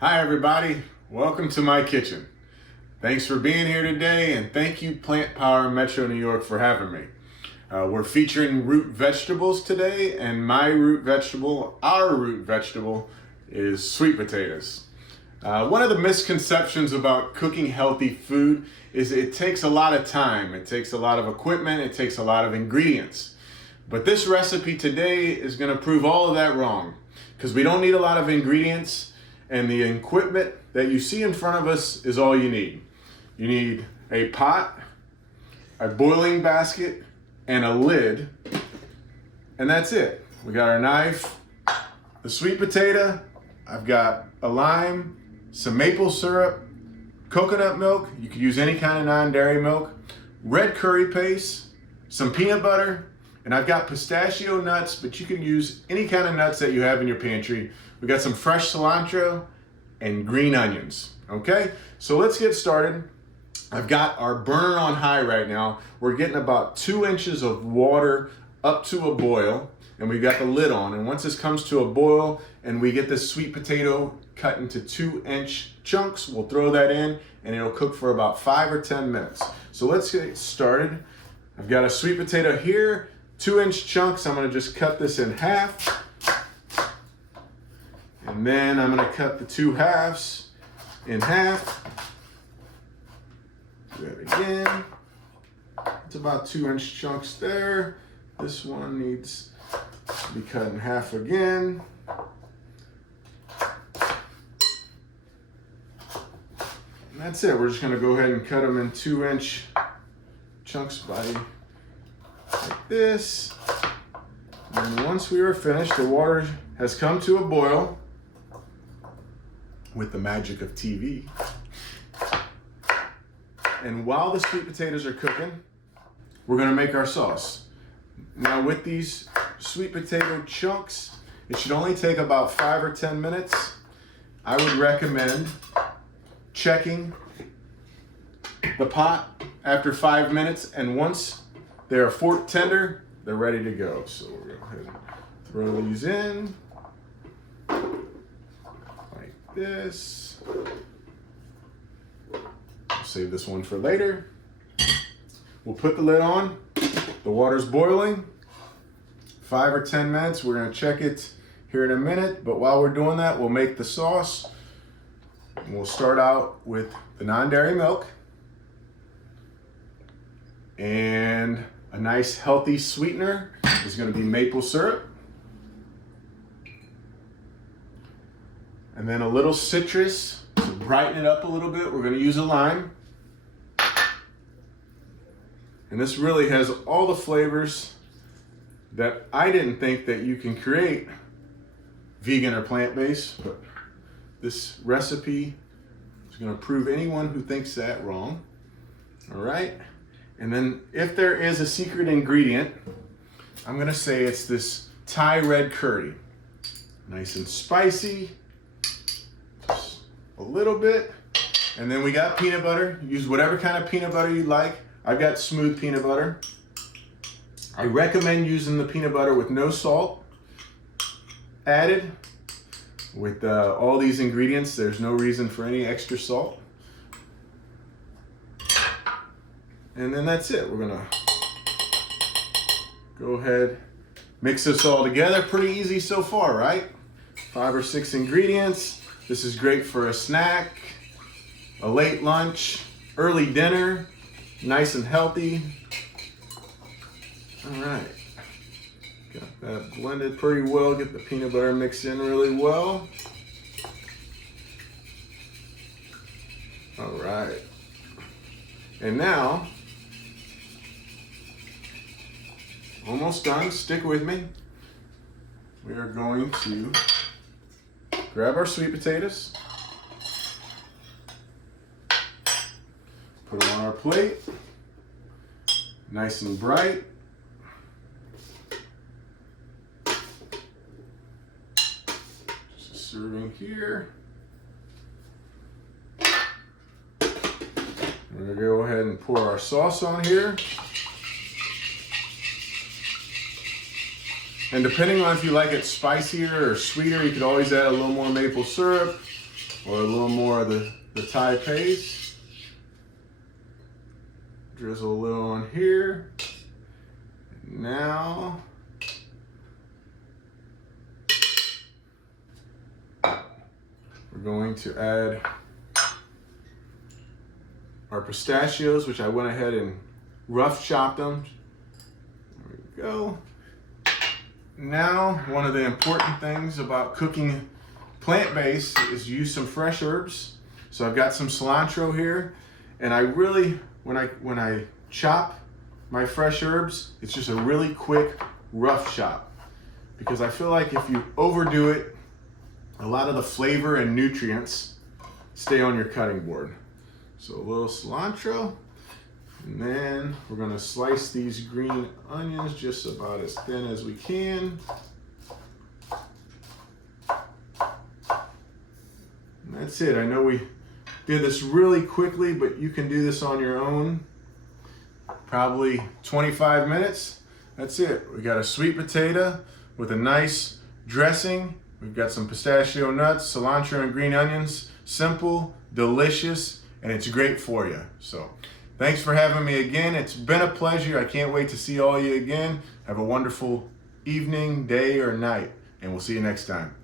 Hi everybody, welcome to my kitchen. Thanks for being here today, and thank you Plant Power Metro New York for having me. We're featuring root vegetables today, and our root vegetable is sweet potatoes. One of the misconceptions about cooking healthy food is it takes a lot of time, it takes a lot of equipment, it takes a lot of ingredients. But this recipe today is going to prove all of that wrong, because we don't need a lot of ingredients, and the equipment that you see in front of us is all you need. You need a pot, a boiling basket, and a lid, and that's it. We got our knife, the sweet potato, I've got a lime, some maple syrup, coconut milk, you could use any kind of non-dairy milk, red curry paste, some peanut butter, and I've got pistachio nuts, but you can use any kind of nuts that you have in your pantry. We got some fresh cilantro and green onions, okay? So let's get started. I've got our burner on high right now. We're getting about 2 inches of water up to a boil, and we've got the lid on. And once this comes to a boil and we get this sweet potato cut into 2-inch chunks, we'll throw that in and it'll cook for about 5 or 10 minutes. So let's get started. I've got a sweet potato here, 2-inch chunks. I'm gonna just cut this in half. And then I'm gonna cut the 2 halves in half. Do that again. It's about 2-inch chunks there. This one needs to be cut in half again. And that's it. We're just gonna go ahead and cut them in 2-inch chunks like this. And once we are finished, the water has come to a boil with the magic of TV. And while the sweet potatoes are cooking, we're gonna make our sauce. Now with these sweet potato chunks, it should only take about 5 or 10 minutes. I would recommend checking the pot after 5 minutes, and once they're fork tender, they're ready to go. So we're gonna go ahead and throw these in like this. We'll save this one for later. We'll put the lid on. The water's boiling. 5 or 10 minutes. We're gonna check it here in a minute, but while we're doing that, we'll make the sauce. And we'll start out with the non-dairy milk and a nice healthy sweetener is gonna be maple syrup. And then a little citrus to brighten it up a little bit. We're gonna use a lime. And this really has all the flavors that I didn't think that you can create vegan or plant-based, but this recipe is gonna prove anyone who thinks that wrong. All right? And then if there is a secret ingredient, I'm gonna say it's this Thai red curry. Nice and spicy, just a little bit. And then we got peanut butter. Use whatever kind of peanut butter you like. I've got smooth peanut butter. I recommend using the peanut butter with no salt added. With all these ingredients, there's no reason for any extra salt. And then that's it. We're gonna go ahead, mix this all together. Pretty easy so far, right? 5 or 6 ingredients. This is great for a snack, a late lunch, early dinner, nice and healthy. All right, got that blended pretty well. Get the peanut butter mixed in really well. All right, and now, almost done, stick with me. We are going to grab our sweet potatoes, put them on our plate, nice and bright. Just a serving here. We're gonna go ahead and pour our sauce on here. And depending on if you like it spicier or sweeter, you could always add a little more maple syrup or a little more of the Thai paste. Drizzle a little on here. Now, we're going to add our pistachios, which I went ahead and rough chopped them. There we go. Now, one of the important things about cooking plant-based is use some fresh herbs. So I've got some cilantro here, and I really, when I chop my fresh herbs, it's just a really quick, rough chop. Because I feel like if you overdo it, a lot of the flavor and nutrients stay on your cutting board. So a little cilantro, and then we're gonna slice these green onions just about as thin as we can. And that's it. I know we did this really quickly, but you can do this on your own. Probably 25 minutes. That's it. We got a sweet potato with a nice dressing. We've got some pistachio nuts, cilantro, and green onions. Simple, delicious, and it's great for you. So thanks for having me again. It's been a pleasure. I can't wait to see all you again. Have a wonderful evening, day, or night, and we'll see you next time.